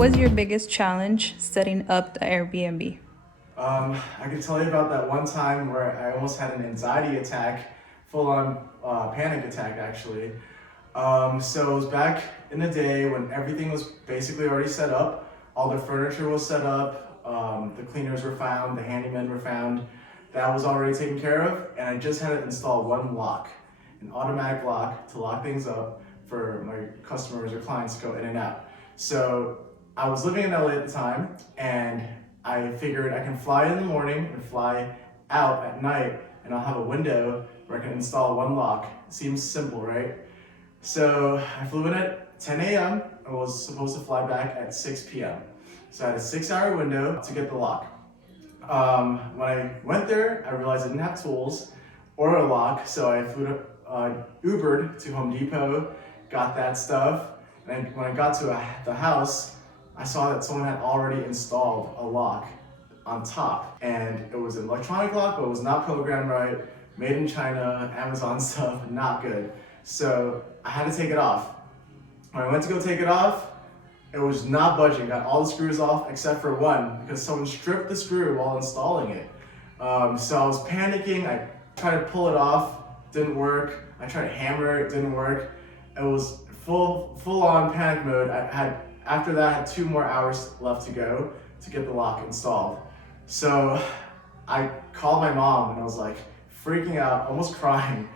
was your biggest challenge setting up the Airbnb? I can tell you about that one time where I almost had an anxiety attack, full-on panic attack actually. So it was back in the day when everything was basically already set up. All the furniture was set up, the cleaners were found, the handymen were found. That was already taken care of, and I just had to install one lock, an automatic lock to lock things up for my customers or clients to go in and out. So I was living in LA at the time, and I figured I can fly in the morning and fly out at night, and I'll have a window where I can install one lock. Seems simple, right? So I flew in at 10 a.m. and was supposed to fly back at 6 p.m. So I had a 6-hour window to get the lock. When I went there, I realized I didn't have tools or a lock, so I flew to, Ubered to Home Depot, got that stuff, and when I got to the house, I saw that someone had already installed a lock on top, and it was an electronic lock, but it was not programmed right, made in China, Amazon stuff, not good. So I had to take it off. When I went to go take it off, it was not budging. Got all the screws off except for one because someone stripped the screw while installing it. So I was panicking. I tried to pull it off, didn't work. I tried to hammer it, didn't work. It was full on panic mode. After that, I had 2 more hours left to go to get the lock installed. So I called my mom and I was like freaking out, almost crying.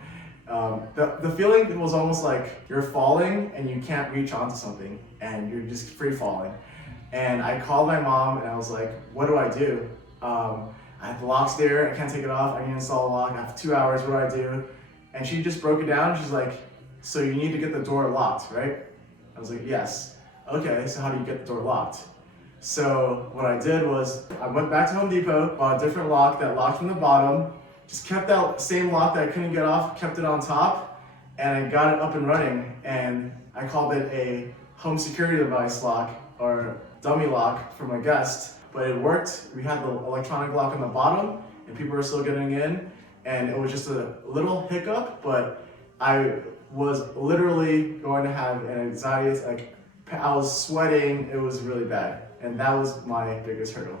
The feeling was almost like you're falling and you can't reach onto something and you're just free falling. And I called my mom and I was like, what do I do? I have the locks there, I can't take it off, I need to install a lock, I have 2 hours, what do I do? And she just broke it down. She's like, so you need to get the door locked, right? I was like, yes. Okay, so how do you get the door locked? So what I did was I went back to Home Depot, bought a different lock that locked from the bottom, just kept that same lock that I couldn't get off, kept it on top, and I got it up and running. And I called it a home security device lock or dummy lock for my guest, but it worked. We had the electronic lock on the bottom and people were still getting in, and it was just a little hiccup, but I was literally going to have an anxiety, like I was sweating, it was really bad. And that was my biggest hurdle.